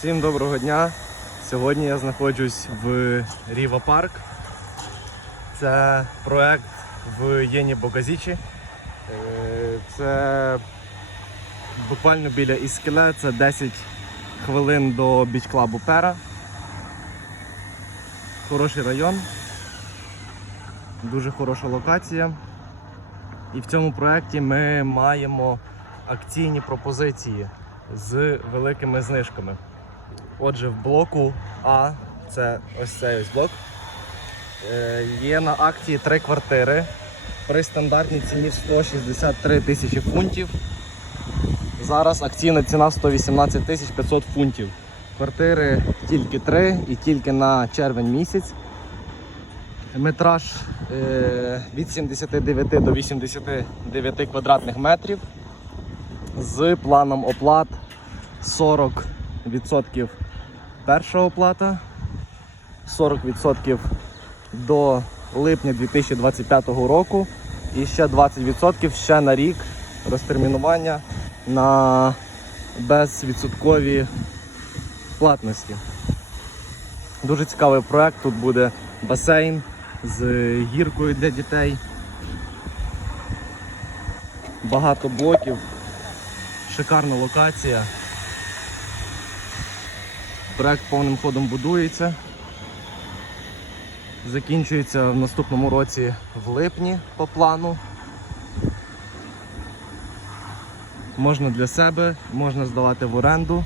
Всім доброго дня. Сьогодні я знаходжусь в Ріва Парк. Це проект в Єні Боказічі. Е, Це буквально біля Іскеле, це 10 хвилин до біч-клабу Пера. Хороший район, дуже хороша локація. І в цьому проєкті ми маємо акційні пропозиції з великими знижками. Отже, в блоку А, це ось цей ось блок, е, є на акції три квартири при стандартній ціні 163 тисячі фунтів. Зараз акційна ціна 118 тисяч 500 фунтів. Квартири тільки три і тільки на червень місяць. Метраж е, від 79 до 89 квадратних метрів з планом оплат 40% перша оплата, 40% до липня 2025 року і ще 20% ще на рік розтермінування на безвідсоткові платності. Дуже цікавий проект. Тут буде басейн з гіркою для дітей. Багато блоків, шикарна локація. Проект повним ходом будується. Закінчується в наступному році в липні по плану. Можна для себе, можна здавати в оренду.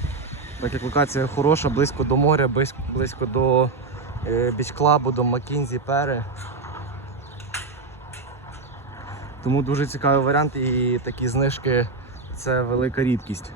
Так як локація хороша, близько до моря, близько, до е, біч-клабу, до Макінзі, Пери. Тому дуже цікавий варіант і такі знижки це велика рідкість.